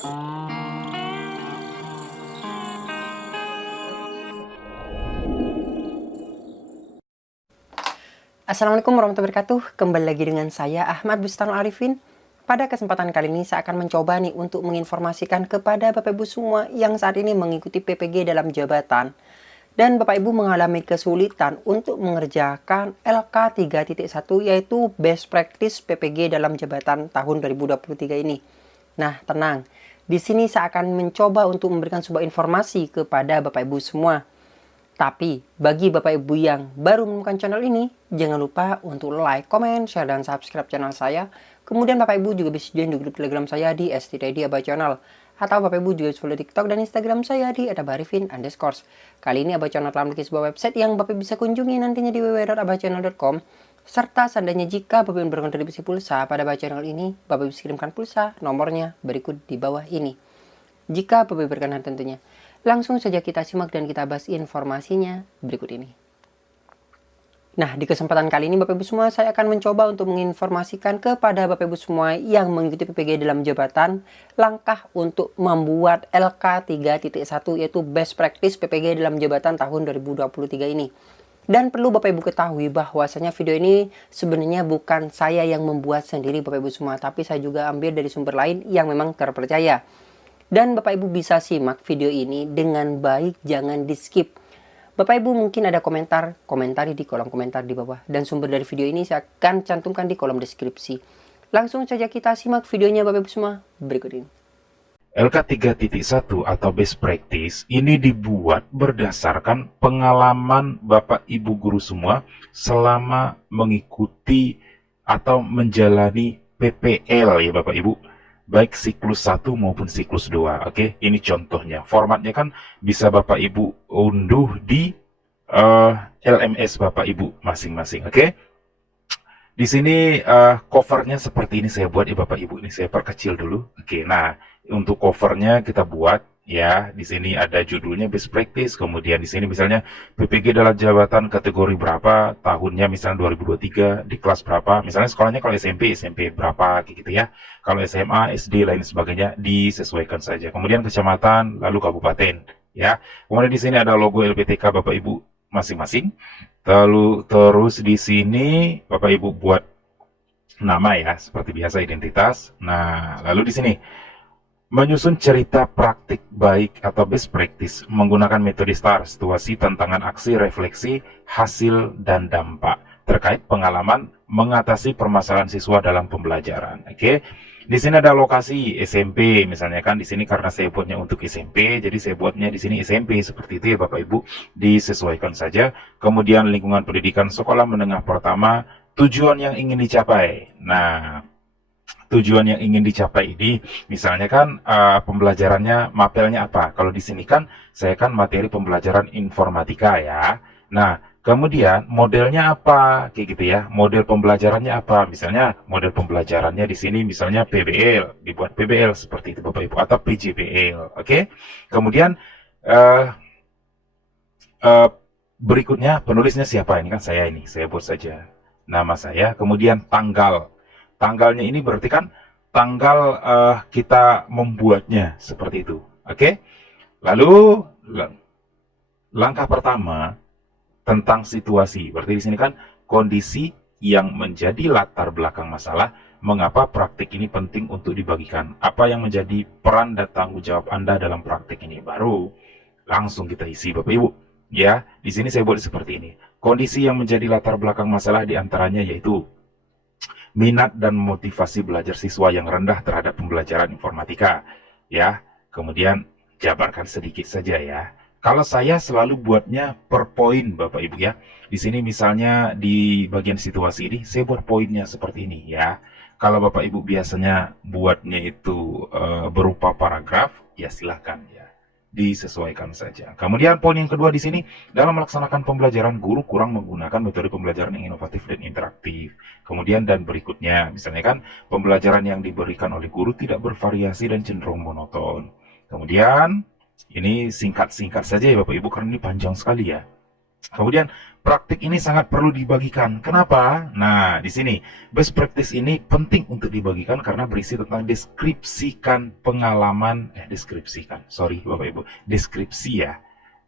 Assalamualaikum warahmatullahi wabarakatuh. Kembali lagi dengan saya Ahmad Bustanul Arifin. Pada kesempatan kali ini saya akan mencoba nih untuk menginformasikan kepada Bapak Ibu semua yang saat ini mengikuti PPG dalam jabatan dan Bapak Ibu mengalami kesulitan untuk mengerjakan LK 3.1 yaitu Best Practice PPG dalam jabatan tahun 2023 ini. Nah, tenang. Di sini saya akan mencoba untuk memberikan sebuah informasi kepada Bapak Ibu semua. Tapi, bagi Bapak Ibu yang baru menemukan channel ini, jangan lupa untuk like, comment, share, dan subscribe channel saya. Kemudian Bapak Ibu juga bisa join di grup Telegram saya di @stready_aba channel. Atau Bapak Ibu juga follow TikTok dan Instagram saya di @abarifin_. Kali ini Aba Channel telah memiliki sebuah website yang Bapak bisa kunjungi nantinya di www.abachannel.com. Serta seandainya jika Bapak Ibu berkontribusi pulsa pada Aba Channel ini, Bapak bisa kirimkan pulsa, nomornya berikut di bawah ini. Jika Bapak Ibu berkenan tentunya. Langsung saja kita simak dan kita bahas informasinya berikut ini. Nah, di kesempatan kali ini Bapak Ibu semua saya akan mencoba untuk menginformasikan kepada Bapak Ibu semua yang mengikuti PPG dalam jabatan langkah untuk membuat LK 3.1 yaitu Best Practice PPG dalam jabatan tahun 2023 ini. Dan perlu Bapak Ibu ketahui bahwasanya video ini sebenarnya bukan saya yang membuat sendiri Bapak Ibu semua, tapi saya juga ambil dari sumber lain yang memang terpercaya. Dan Bapak Ibu bisa simak video ini dengan baik, jangan di skip. Bapak Ibu mungkin ada komentari di kolom komentar di bawah. Dan sumber dari video ini saya akan cantumkan di kolom deskripsi. Langsung saja kita simak videonya Bapak Ibu semua berikut ini. LK 3.1 atau Best Practice ini dibuat berdasarkan pengalaman Bapak Ibu guru semua selama mengikuti atau menjalani PPL ya Bapak Ibu. Baik siklus 1 maupun siklus 2. Oke, ini contohnya. Formatnya kan bisa Bapak Ibu unduh di LMS Bapak Ibu masing-masing. Oke. Di sini covernya seperti ini saya buat ya Bapak Ibu. Ini saya perkecil dulu. Oke, nah untuk covernya kita buat ya. Di sini ada judulnya Best Practice. Kemudian di sini misalnya PPG dalam jabatan kategori berapa, tahunnya misalnya 2023, di kelas berapa. Misalnya sekolahnya kalau SMP berapa kayak gitu ya. Kalau SMA, SD, lain sebagainya disesuaikan saja. Kemudian kecamatan, lalu kabupaten, ya. Kemudian di sini ada logo LPTK Bapak Ibu masing-masing. Terus di sini Bapak Ibu buat nama ya, seperti biasa identitas. Nah, lalu di sini menyusun cerita praktik baik atau best practice menggunakan metode STAR, situasi, tantangan, aksi, refleksi, hasil, dan dampak terkait pengalaman mengatasi permasalahan siswa dalam pembelajaran. Oke. Di sini ada lokasi SMP misalnya kan, di sini karena saya buatnya untuk SMP, jadi saya buatnya di sini SMP seperti itu ya Bapak Ibu, disesuaikan saja. Kemudian lingkungan pendidikan sekolah menengah pertama, tujuan yang ingin dicapai. Nah, tujuan yang ingin dicapai ini misalnya kan pembelajarannya mapelnya apa? Kalau di sini kan saya kan materi pembelajaran informatika ya. Nah, kemudian modelnya apa? Kayak gitu ya. Model pembelajarannya apa? Misalnya model pembelajarannya di sini misalnya PBL, dibuat PBL seperti itu Bapak Ibu, atau PJBL. Oke. Kemudian berikutnya penulisnya siapa? Ini kan saya buat saja nama saya. Kemudian tanggalnya ini berarti kan tanggal kita membuatnya seperti itu. Oke. Lalu langkah pertama tentang situasi. Berarti di sini kan kondisi yang menjadi latar belakang masalah, mengapa praktik ini penting untuk dibagikan. Apa yang menjadi peran dan tanggung jawab Anda dalam praktik ini. Baru langsung kita isi Bapak Ibu. Ya, di sini saya buat seperti ini. Kondisi yang menjadi latar belakang masalah diantaranya yaitu minat dan motivasi belajar siswa yang rendah terhadap pembelajaran informatika. Ya, kemudian jabarkan sedikit saja ya. Kalau saya selalu buatnya per poin Bapak Ibu ya. Di sini misalnya di bagian situasi ini saya buat poinnya seperti ini ya. Kalau Bapak Ibu biasanya buatnya itu berupa paragraf, ya silahkan ya. Disesuaikan saja. Kemudian poin yang kedua di sini, dalam melaksanakan pembelajaran guru kurang menggunakan metode pembelajaran yang inovatif dan interaktif. Kemudian dan berikutnya, misalnya kan pembelajaran yang diberikan oleh guru tidak bervariasi dan cenderung monoton. Kemudian ini singkat-singkat saja ya Bapak Ibu karena ini panjang sekali ya. Kemudian praktik ini sangat perlu dibagikan. Kenapa? Nah, di sini best practice ini penting untuk dibagikan karena berisi tentang deskripsikan pengalaman, Bapak Ibu, deskripsi ya.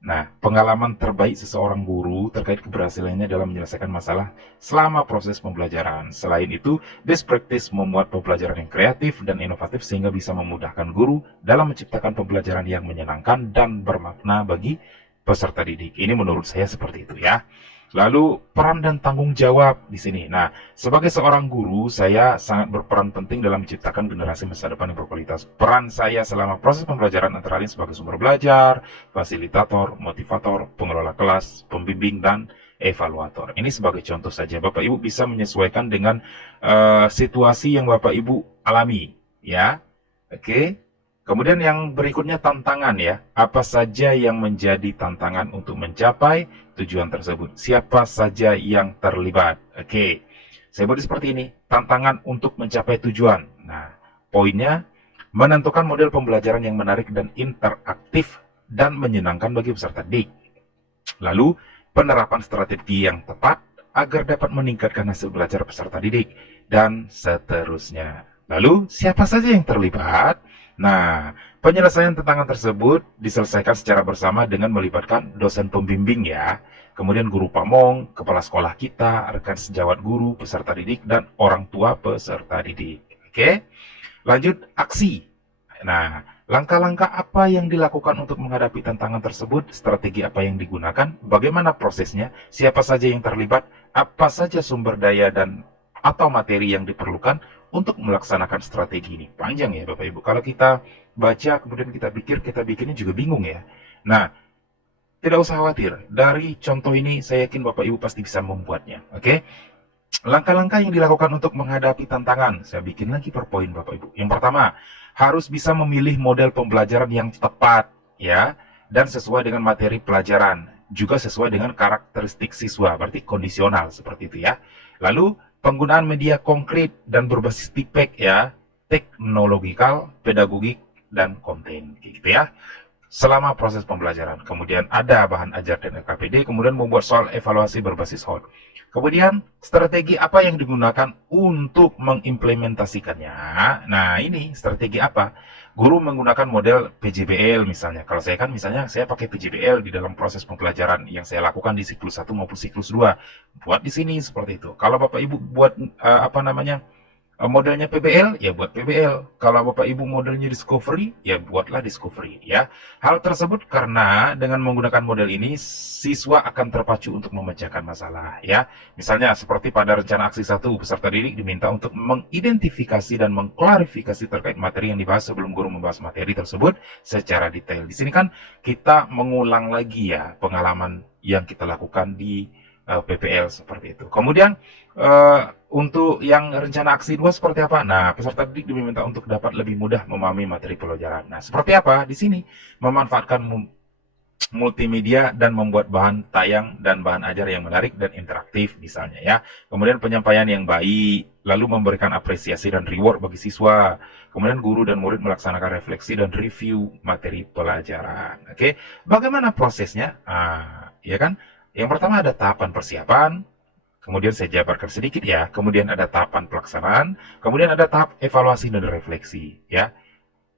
Nah, pengalaman terbaik seseorang guru terkait keberhasilannya dalam menyelesaikan masalah selama proses pembelajaran. Selain itu, best practice memuat pembelajaran yang kreatif dan inovatif sehingga bisa memudahkan guru dalam menciptakan pembelajaran yang menyenangkan dan bermakna bagi peserta didik. Ini menurut saya seperti itu ya. Lalu peran dan tanggung jawab di sini. Nah, sebagai seorang guru, saya sangat berperan penting dalam menciptakan generasi masa depan yang berkualitas. Peran saya selama proses pembelajaran antara lain sebagai sumber belajar, fasilitator, motivator, pengelola kelas, pembimbing, dan evaluator. Ini sebagai contoh saja. Bapak Ibu bisa menyesuaikan dengan situasi yang Bapak Ibu alami, ya. Oke. Kemudian yang berikutnya tantangan ya. Apa saja yang menjadi tantangan untuk mencapai tujuan tersebut? Siapa saja yang terlibat? Oke. Saya buat seperti ini. Tantangan untuk mencapai tujuan. Nah, poinnya menentukan model pembelajaran yang menarik dan interaktif dan menyenangkan bagi peserta didik. Lalu, penerapan strategi yang tepat agar dapat meningkatkan hasil belajar peserta didik dan seterusnya. Lalu, siapa saja yang terlibat? Nah, penyelesaian tantangan tersebut diselesaikan secara bersama dengan melibatkan dosen pembimbing ya, kemudian guru pamong, kepala sekolah kita, rekan sejawat guru, peserta didik, dan orang tua peserta didik. Oke, lanjut aksi. Nah, langkah-langkah apa yang dilakukan untuk menghadapi tantangan tersebut, strategi apa yang digunakan, bagaimana prosesnya, siapa saja yang terlibat, apa saja sumber daya dan atau materi yang diperlukan untuk melaksanakan strategi ini. Panjang ya Bapak Ibu. Kalau kita baca kemudian kita pikir, kita bikinnya juga bingung ya. Nah, tidak usah khawatir. Dari contoh ini saya yakin Bapak Ibu pasti bisa membuatnya. Oke? Langkah-langkah yang dilakukan untuk menghadapi tantangan. Saya bikin lagi per poin Bapak Ibu. Yang pertama, harus bisa memilih model pembelajaran yang tepat ya dan sesuai dengan materi pelajaran, juga sesuai dengan karakteristik siswa, berarti kondisional seperti itu ya. Lalu penggunaan media konkret dan berbasis tipek ya, teknologikal, pedagogik, dan konten gitu ya. Selama proses pembelajaran, kemudian ada bahan ajar dan LKPD, kemudian membuat soal evaluasi berbasis HOT. Kemudian strategi apa yang digunakan untuk mengimplementasikannya? Nah ini strategi apa? Guru menggunakan model PJBL misalnya. Kalau saya kan misalnya saya pakai PJBL di dalam proses pembelajaran yang saya lakukan di siklus 1 maupun siklus 2. Buat di sini seperti itu. Kalau Bapak Ibu buat modelnya PBL, ya buat PBL. Kalau Bapak Ibu modelnya Discovery, ya buatlah Discovery ya. Hal tersebut karena dengan menggunakan model ini siswa akan terpacu untuk memecahkan masalah ya. Misalnya seperti pada rencana aksi 1, peserta didik diminta untuk mengidentifikasi dan mengklarifikasi terkait materi yang dibahas sebelum guru membahas materi tersebut secara detail. Di sini kan kita mengulang lagi ya pengalaman yang kita lakukan di PPL seperti itu. Kemudian untuk yang rencana aksi 2 seperti apa? Nah, peserta didik diminta untuk dapat lebih mudah memahami materi pelajaran. Nah, seperti apa? Di sini memanfaatkan multimedia dan membuat bahan tayang dan bahan ajar yang menarik dan interaktif misalnya ya. Kemudian penyampaian yang baik, lalu memberikan apresiasi dan reward bagi siswa. Kemudian guru dan murid melaksanakan refleksi dan review materi pelajaran. Oke, bagaimana prosesnya? Ya kan? Yang pertama ada tahapan persiapan, kemudian saya jabarkan sedikit ya, kemudian ada tahapan pelaksanaan, kemudian ada tahap evaluasi dan refleksi ya.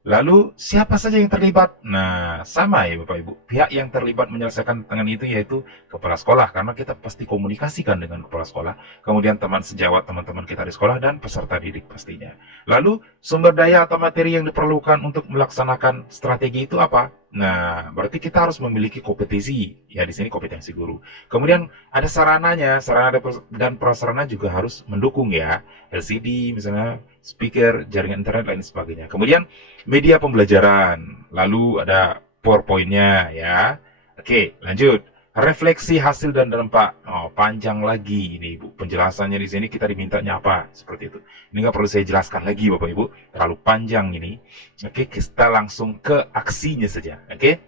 Lalu siapa saja yang terlibat? Nah, sama ya Bapak Ibu. Pihak yang terlibat menyelesaikan tantangan itu yaitu kepala sekolah, karena kita pasti komunikasikan dengan kepala sekolah. Kemudian teman sejawat teman-teman kita di sekolah dan peserta didik pastinya. Lalu sumber daya atau materi yang diperlukan untuk melaksanakan strategi itu apa? Nah, berarti kita harus memiliki kompetensi. Ya, di sini kompetensi guru. Kemudian ada sarananya, sarana dan prasarana juga harus mendukung ya. LCD misalnya, speaker, jaringan internet, lain sebagainya. Kemudian media pembelajaran, lalu ada PowerPoint-nya ya. Oke, lanjut. Refleksi hasil dan dampak. Oh, panjang lagi ini Bu. Penjelasannya di sini kita dimintanya apa? Seperti itu. Ini nggak perlu saya jelaskan lagi Bapak Ibu. Terlalu panjang ini. Oke, kita langsung ke aksinya saja. Oke.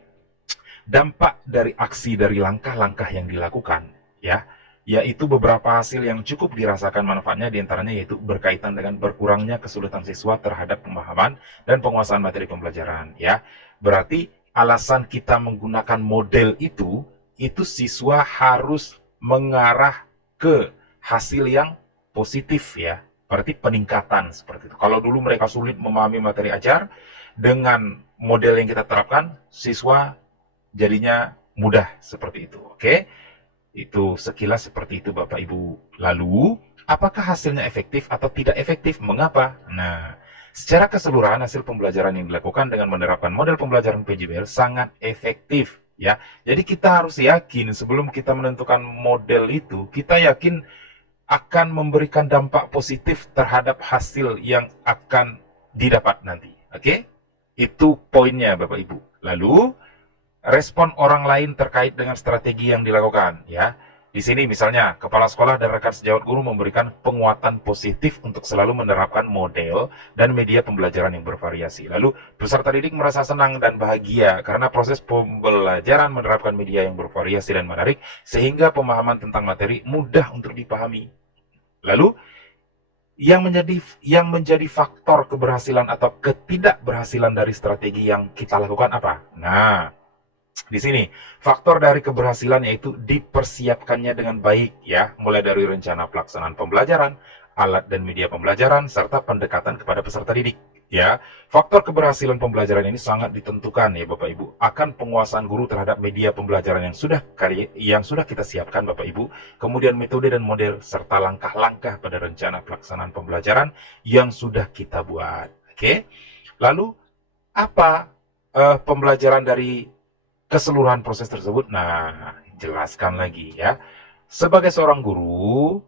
Dampak dari aksi dari langkah-langkah yang dilakukan ya, yaitu beberapa hasil yang cukup dirasakan manfaatnya, diantaranya yaitu berkaitan dengan berkurangnya kesulitan siswa terhadap pemahaman dan penguasaan materi pembelajaran ya. Berarti alasan kita menggunakan model itu itu siswa harus mengarah ke hasil yang positif ya. Berarti peningkatan seperti itu. Kalau dulu mereka sulit memahami materi ajar, dengan model yang kita terapkan, siswa jadinya mudah seperti itu. Oke? Itu sekilas seperti itu Bapak Ibu. Lalu, apakah hasilnya efektif atau tidak efektif? Mengapa? Nah, secara keseluruhan hasil pembelajaran yang dilakukan dengan menerapkan model pembelajaran PJBL sangat efektif ya. Jadi kita harus yakin sebelum kita menentukan model itu, kita yakin akan memberikan dampak positif terhadap hasil yang akan didapat nanti. Oke? Itu poinnya Bapak Ibu. Lalu, respon orang lain terkait dengan strategi yang dilakukan ya. Di sini misalnya kepala sekolah dan rekan sejawat guru memberikan penguatan positif untuk selalu menerapkan model dan media pembelajaran yang bervariasi. Lalu peserta didik merasa senang dan bahagia karena proses pembelajaran menerapkan media yang bervariasi dan menarik sehingga pemahaman tentang materi mudah untuk dipahami. Lalu yang menjadi faktor keberhasilan atau ketidakberhasilan dari strategi yang kita lakukan apa? Nah, di sini faktor dari keberhasilan yaitu dipersiapkannya dengan baik ya, mulai dari rencana pelaksanaan pembelajaran, alat dan media pembelajaran serta pendekatan kepada peserta didik ya. Faktor keberhasilan pembelajaran ini sangat ditentukan ya Bapak Ibu akan penguasaan guru terhadap media pembelajaran yang sudah kita siapkan Bapak Ibu, kemudian metode dan model serta langkah-langkah pada rencana pelaksanaan pembelajaran yang sudah kita buat. Oke. Lalu apa pembelajaran dari keseluruhan proses tersebut? Nah, jelaskan lagi ya. Sebagai seorang guru,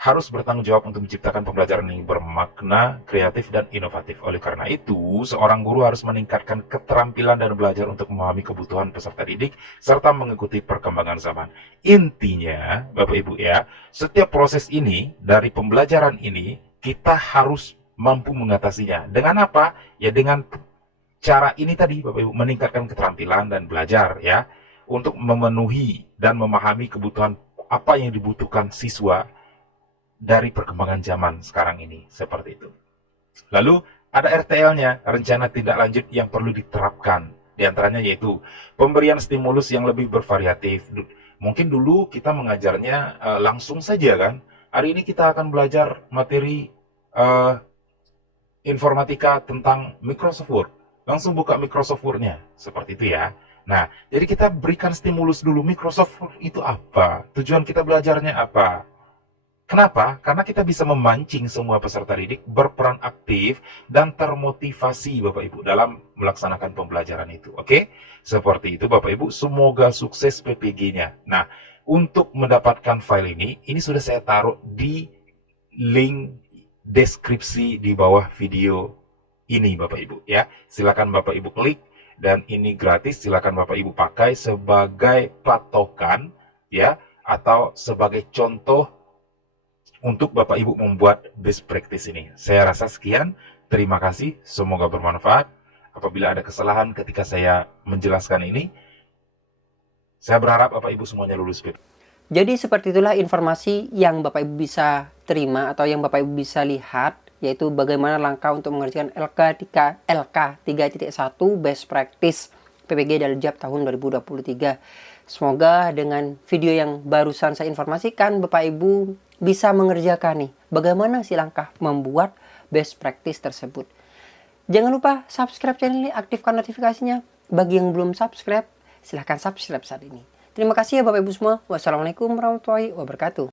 harus bertanggung jawab untuk menciptakan pembelajaran yang bermakna, kreatif, dan inovatif. Oleh karena itu, seorang guru harus meningkatkan keterampilan dan belajar untuk memahami kebutuhan peserta didik, serta mengikuti perkembangan zaman. Intinya, Bapak Ibu ya, setiap proses ini, dari pembelajaran ini, kita harus mampu mengatasinya. Dengan apa? Ya dengan cara ini tadi Bapak Ibu, meningkatkan keterampilan dan belajar ya untuk memenuhi dan memahami kebutuhan apa yang dibutuhkan siswa dari perkembangan zaman sekarang ini, seperti itu. Lalu ada RTL-nya, rencana tindak lanjut yang perlu diterapkan. Di antaranya yaitu pemberian stimulus yang lebih bervariatif. Mungkin dulu kita mengajarnya langsung saja kan. Hari ini kita akan belajar materi informatika tentang Microsoft Word. Langsung buka Microsoft Word-nya, seperti itu ya. Nah, jadi kita berikan stimulus dulu, Microsoft Word itu apa? Tujuan kita belajarnya apa? Kenapa? Karena kita bisa memancing semua peserta didik berperan aktif dan termotivasi Bapak Ibu dalam melaksanakan pembelajaran itu. Oke? Seperti itu Bapak Ibu, semoga sukses PPG-nya. Nah, untuk mendapatkan file ini sudah saya taruh di link deskripsi di bawah video ini Bapak Ibu ya. Silakan Bapak Ibu klik dan ini gratis, silakan Bapak Ibu pakai sebagai patokan ya atau sebagai contoh untuk Bapak Ibu membuat best practice ini. Saya rasa sekian. Terima kasih, semoga bermanfaat. Apabila ada kesalahan ketika saya menjelaskan ini, saya berharap Bapak Ibu semuanya lulus. Jadi seperti itulah informasi yang Bapak Ibu bisa terima atau yang Bapak Ibu bisa lihat, yaitu bagaimana langkah untuk mengerjakan LK 3.1 Best Practice PPG Daljab tahun 2023. Semoga dengan video yang barusan saya informasikan, Bapak Ibu bisa mengerjakan nih bagaimana sih langkah membuat best practice tersebut. Jangan lupa subscribe channel ini, aktifkan notifikasinya. Bagi yang belum subscribe, silahkan subscribe saat ini. Terima kasih ya Bapak Ibu semua. Wassalamualaikum warahmatullahi wabarakatuh.